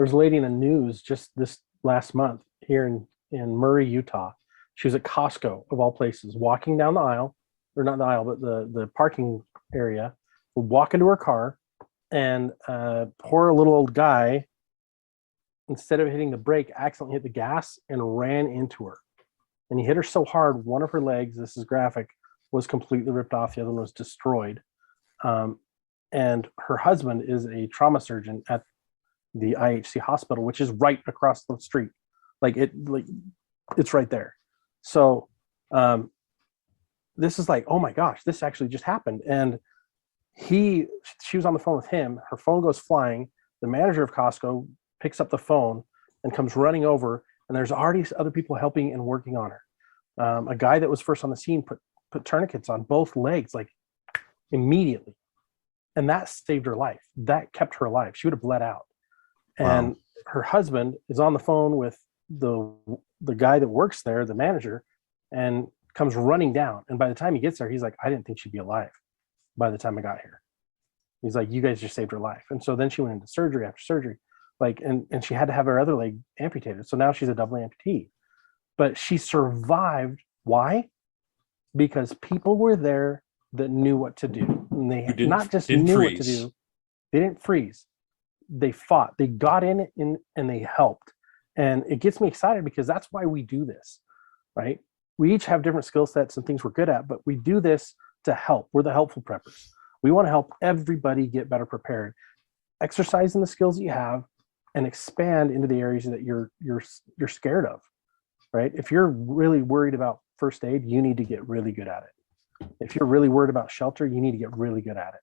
There was a lady in the news just this last month here in Murray, Utah. She was at Costco, of all places, walking down the aisle, or not the aisle, but the parking area, would walk into her car, and poor little old guy, instead of hitting the brake, accidentally hit the gas and ran into her. And he hit her so hard, one of her legs, this is graphic, was completely ripped off. The other one was destroyed. And her husband is a trauma surgeon at the IHC hospital, which is right across the street. Like it's right there. So this is like, oh my gosh, this actually just happened. And she was on the phone with him. Her phone goes flying. The manager of Costco picks up the phone and comes running over. And there's already other people helping and working on her. A guy that was first on the scene put tourniquets on both legs, like immediately. And that saved her life. That kept her alive. She would have bled out. And wow. Her husband is on the phone with the guy that works there, the manager, and comes running down. And by the time he gets there, he's like, I didn't think she'd be alive by the time I got here. He's like, you guys just saved her life. And so then she went into surgery after surgery, like, and she had to have her other leg amputated. So now she's a double amputee. But she survived. Why? Because people were there that knew what to do. And they not just knew what to do. They didn't freeze. They fought. They got in and they helped. And it gets me excited because that's why we do this, right? We each have different skill sets and things we're good at, but we do this to help. We're the helpful preppers. We want to help everybody get better prepared. Exercising the skills that you have and expand into the areas that you're scared of, right? If you're really worried about first aid, you need to get really good at it. If you're really worried about shelter, you need to get really good at it.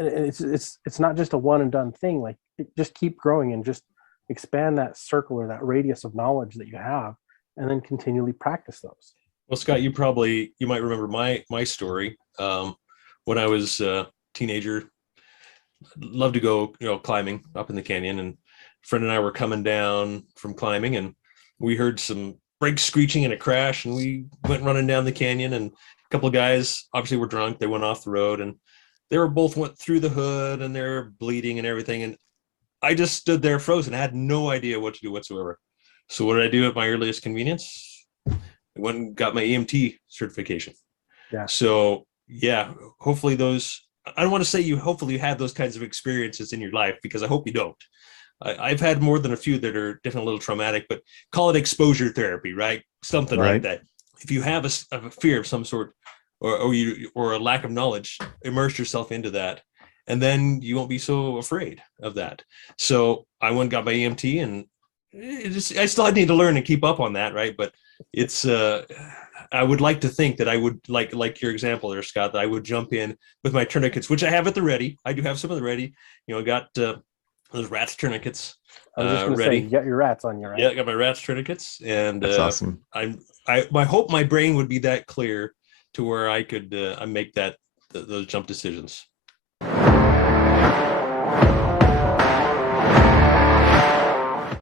And it's not just a one and done thing. Like, just keep growing and just expand that circle or that radius of knowledge that you have, and then continually practice those. Well, Scott, you might remember my story. When I was a teenager, loved to go, climbing up in the canyon, and a friend and I were coming down from climbing, and we heard some brakes screeching and a crash, and we went running down the canyon, and a couple of guys obviously were drunk. They went off the road, and they went through the hood, and they're bleeding and everything. And I just stood there frozen. I had no idea what to do whatsoever. So what did I do at my earliest convenience? I went and got my EMT certification. Yeah. So yeah, hopefully I don't want to say hopefully you have those kinds of experiences in your life, because I hope you don't. I've had more than a few that are definitely a little traumatic, but call it exposure therapy, right? Something like that. If you have a fear of some sort, or a lack of knowledge, immerse yourself into that, and then you won't be so afraid of that. So I went and got my EMT, and I still need to learn and keep up on that, right? But it's I would like to think that I would like your example there, Scott, that I would jump in with my tourniquets, which I have at the ready. I do have some of the ready. I got those RATS tourniquets ready. You got your RATS on you, right? Yeah, I got my RATS tourniquets, and that's awesome. I hope my brain would be that clear to where I could make those jump decisions.